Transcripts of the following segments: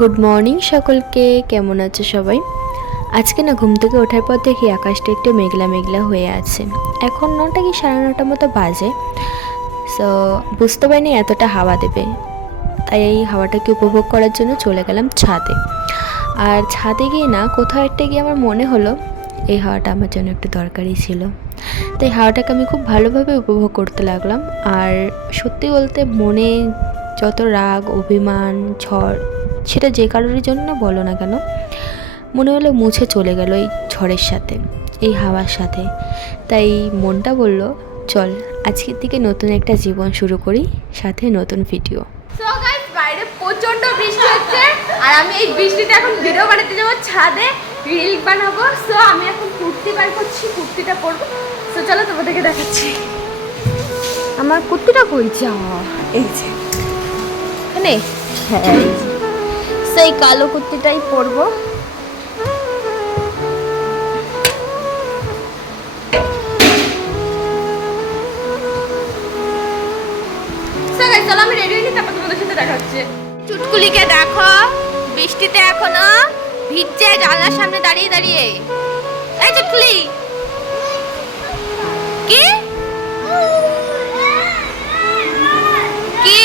Good morning সকলকে, কেমন আছে সবাই? আজকে না ঘুম থেকে ওঠার পর দেখি আকাশটা একটু মেঘলা মেঘলা হয়ে আছে। এখন 9টা কি 9:30 মতো বাজে। সো বুঝতে পারিনি এতটা হাওয়া দেবে, তাই এই হাওয়াটাকে উপভোগ করার জন্য চলে গেলাম ছাদে। আর ছাদে গিয়ে না কোথাও একটা গিয়ে আমার মনে হলো এই হাওয়াটা আমার জন্য একটু দরকারি ছিল। তাই হাওয়াটাকে আমি খুব ভালোভাবে উপভোগ করতে লাগলাম। আর সত্যি বলতে মনে যত রাগ, অভিমান, ঝড়, সেটা যে কারোর জন্য বলো না কেন, মনে হলো মুছে চলে গেল এই ঝড়ের সাথে, এই হাওয়ার সাথে। তাই মনটা বলল চল আজকের থেকে নতুন একটা জীবন শুরু করি, সাথে নতুন ভিডিও। সো গাইস, বাইরে প্রচন্ড বৃষ্টি হচ্ছে আর আমি এই বৃষ্টিতে এখন ভিডিও বানাতে যাবো, ছাদে রিল বানাবো। সো আমি এখন কুর্তি বার করছি, কুর্তিটা পরবো। সো চলো তোমাদেরকে দেখাচ্ছি আমার কুর্তিটা কই যাওয়া। এই যে এখানে, হ্যাঁ সেই কালো কুর্তিটাই পরবো। চলো আমি রেডি হইনি, তারপর তোমাদের সাথে দেখা হচ্ছে। চুটকুলিকে দেখো বৃষ্টিতে এখনো ভিজছে, জানলার সামনে দাঁড়িয়ে দাঁড়িয়ে। এই চুটকুলি কি কি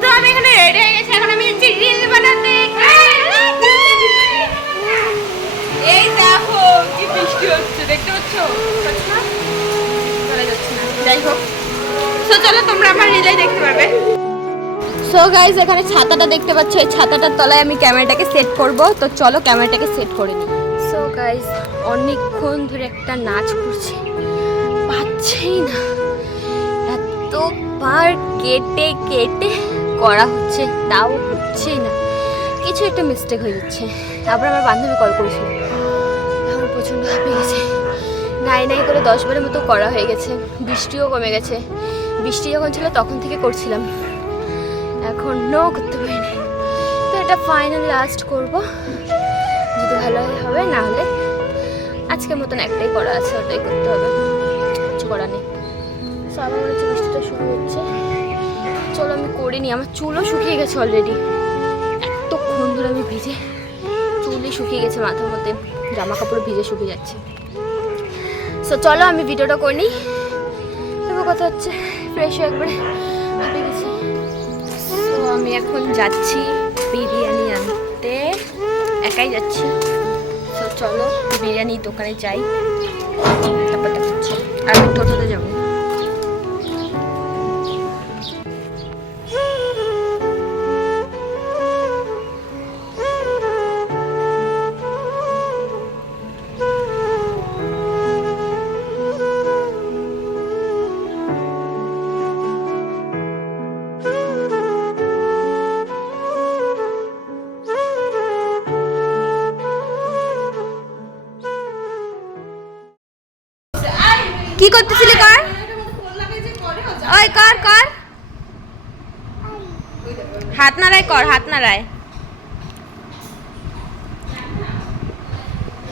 তো আমি এখানে রেডি হয়ে গেছি, এখন আমি যাচ্ছি রিল বানাতে। এই দেখো কি বৃষ্টি হচ্ছে, দেখতে পাচ্ছ? চলে যাচ্ছে না, যাই হোক। সো চলো তোমরা আমার রিলে দেখতে পারবে। সো গাইস, এখানে ছাতাটা দেখতে পাচ্ছ, এই ছাতাটার তলায় আমি ক্যামেরাটাকে সেট করব। তো চলো ক্যামেরাটাকে সেট করে নিই। সো গাইস, অনেকক্ষণ ধরে একটা নাচ করছি, পাচ্ছেই না, এতবার কেটে কেটে করা হচ্ছে তাও হচ্ছেই না, কিছু একটা মিস্টেক হয়ে যাচ্ছে। তারপর আমার বান্ধবী কল করেছিল, আমার প্রচণ্ড হাঁপিয়ে গেছে। নাই নাই করে 10 বারের মতো করা হয়ে গেছে। বৃষ্টিও কমে গেছে, বৃষ্টি যখন ছিল তখন থেকে করছিলাম, এখনও করতে পারিনি। তো এটা ফাইনাল লাস্ট করব, যদি ভালো হবে, না হলে আজকের মতন একটাই করা আছে, ওটাই করতে হবে, কিছু করার নেই। সো আমার মনে হচ্ছে বৃষ্টিটা শুরু হচ্ছে, চলো আমি করে নিই। আমার চুলও শুকিয়ে গেছে অলরেডি, এতক্ষণ ধরে আমি ভিজে, চুলই শুকিয়ে গেছে, মাথার মধ্যে জামা কাপড় ভিজে শুকিয়ে যাচ্ছে। সো চলো আমি ভিডিওটা করে নিই, তবে কথা হচ্ছে ফ্রেশ হয়ে একবারে হাঁপিয়ে গেছি। তো আমি এখন যাচ্ছি বিরিয়ানি আনতে, একাই যাচ্ছি। তো চলো বিরিয়ানি দোকানে যাই, তারপর দেখাচ্ছি। আর আমি টোটোতে যাবো। কি করতেছিলি? কর, ওই কর কর, হাত নাড়ায়, কর হাত নাড়ায়,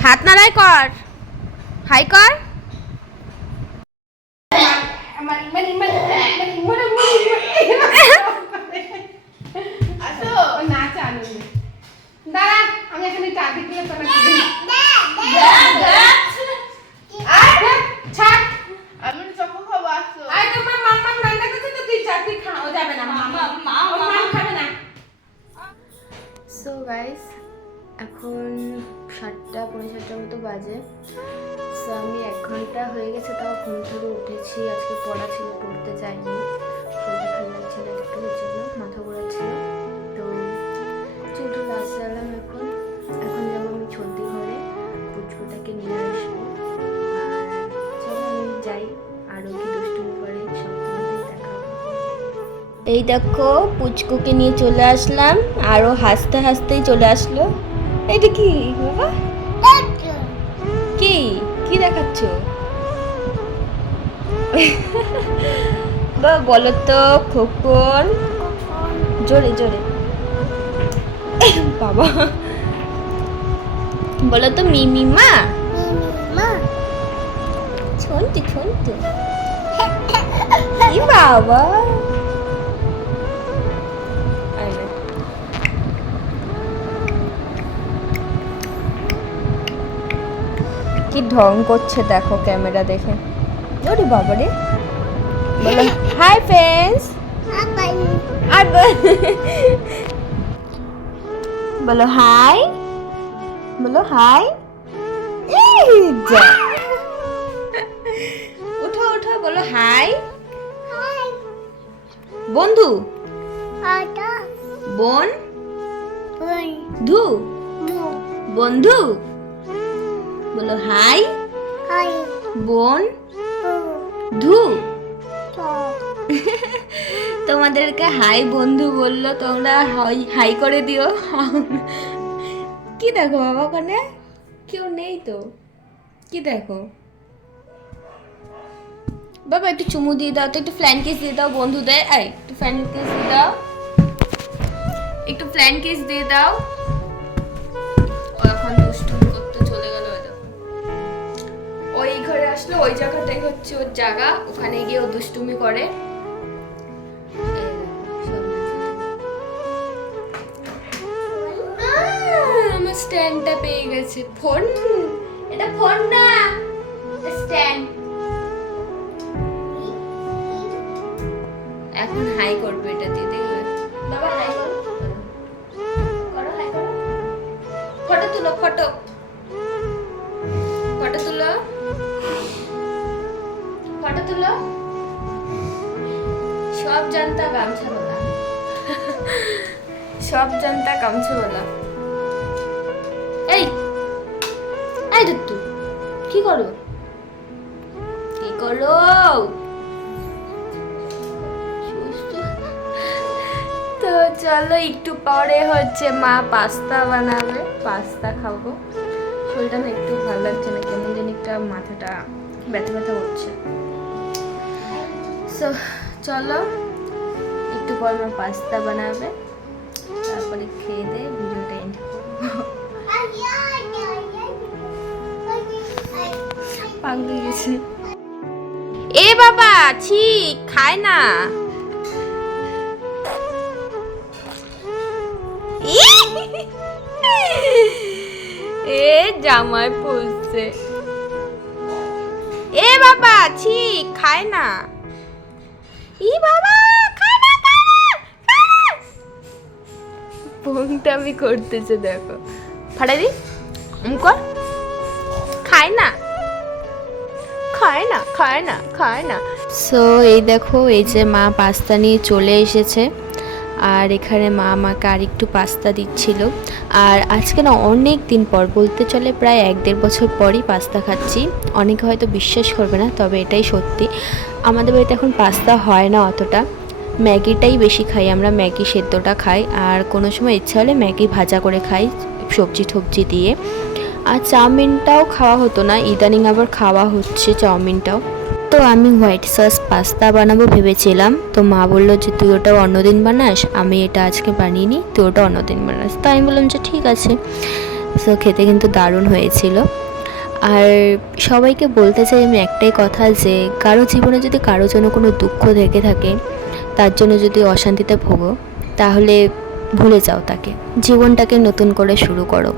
হাত নাড়ায়, কর হাই কর। আমি এখানে চা দিতে সো গাইস, এখন 7:45 মতো বাজে। সো আমি 1 ঘন্টা হয়ে গেছে তাও ঘুম থেকে উঠেছি। আজকে পড়া ছিল, পড়তে যাইনি, শরীরটা ভালো লাগছিল একটু, ওই জন্য মাথা ঘোরাচ্ছিল। তো চুলটা আসলাম, এখন এখন যাবো আমি সর্দি ঘরে, পুচকুটাকে নিয়ে আসবো। আর চলো আমি যাই, আরও কি দুষ্টুমি করে সব তোমাদের দেখাবো। এই দেখো পুচকুকে নিয়ে চলে আসলাম, আরও হাসতে হাসতেই চলে আসলো। এটা কি বাবা, কি কি দেখাচ্ছ? বলো তো খোকন, জোরে জোরে বাবা, বলো তো মিমিমা, ছন্তু ছন্তু, বাবা কি ঢং করছে দেখো ক্যামেরা দেখে। ওরে বাবা রে, বলো হাই ফ্রেন্ডস। আর বলো হাই, বলো হাই। উঠো উঠো, বলো হাই। বন্ধু, বোন, ধু, বন্ধু, বলো হাই। বোন, ধু। তোমাদেরকে হাই বন্ধু বললো, তোমরা হাই করে দিও। কি দেখো বাবা, ওখানে কেউ নেই তো, কি দেখো বাবা? একটু চুমু দিয়ে দাও তো, একটু ফ্ল্যান কিস দিয়ে দাও বন্ধুদের। এই একটু ফ্ল্যান কিস দিয়ে দাও, একটু ফ্ল্যান কিস দিয়ে দাও। ও এখন দুষ্টুমি করতে চলে গেল। ওই ঘরে আসলে ওই জায়গাটাই হচ্ছে ওর জায়গা, ওখানে গিয়ে ও দুষ্টুমি করে। আমার স্ট্যান্ডটা পেয়ে গেছে। ফোন, এটা ফোন না, স্ট্যান্ড। এখন হাই করবে এটা দিয়ে, দেখবে বাবা। হাই করো, করো হাই করো। ফটো তুলো, ফটো ফটো তুলো, ফটো তুলো। সব জানতা গামছা বলা, সব জানতা গামছা বলা। এই এই দুত্তু, কি করো, কি করো? তো চলো একটু পরে হচ্ছে মা পাস্তা বানাবে, পাস্তা খাবো। শরীরটা না একটু ভালো লাগছে না, কেমন যেন একটা মাথাটা ব্যথা ব্যথা করছে। সো চলো একটু পর মা পাস্তা বানাবে, তারপরে খেয়ে দিয়ে ভিডিওটা এন্ড করবো। পাগল গেছে। এ বাবা, ছি, খায় না। এ জামাই পড়ছে। এ বাবা, ছি, খায় না। ই বাবা, খায় না, খায় না, খায় না। বংটামি করতেছে দেখো। ফাটাই দি, কর। খায় না, খায় না, খায় না, খায় না। সো এই দেখো, এই যে মা পাস্তা নিয়ে চলে এসেছে, আর এখানে মা আমাকে আর একটু পাস্তা দিচ্ছিল। আর আজকে না অনেক দিন পর, বলতে চলে প্রায় 1-1.5 বছর পরই পাস্তা খাচ্ছি। অনেকে হয়তো বিশ্বাস করবে না, তবে এটাই সত্যি। আমাদের বাড়িতে এখন পাস্তা হয় না অতটা, ম্যাগিটাই বেশি খাই আমরা, ম্যাগি সেদ্ধটা খাই। আর কোনো সময় ইচ্ছা হলে ম্যাগি ভাজা করে খাই সবজি টবজি দিয়ে। আর চাউমিনটাও খাওয়া হতো না, ইদানিং আবার খাওয়া হচ্ছে চাউমিনটাও। তো আমি হোয়াইট সস পাস্তা বানাবো ভেবেছিলাম, তো মা বললো যে তুই ওটা অন্যদিন বানাস, আমি এটা আজকে বানিয়ে নিই, তুই ওটা অন্যদিন বানাস। তো আমি বললাম যে ঠিক আছে। সো খেতে কিন্তু দারুণ হয়েছিল। আর সবাইকে বলতে চাই আমি একটাই কথা, যে কারো জীবনে যদি কারো জন্য কোনো দুঃখ থেকে থাকে, তার জন্য যদি অশান্তিতে ভোগো, তাহলে ভুলে যাও তাকে, জীবনটাকে নতুন করে শুরু করো।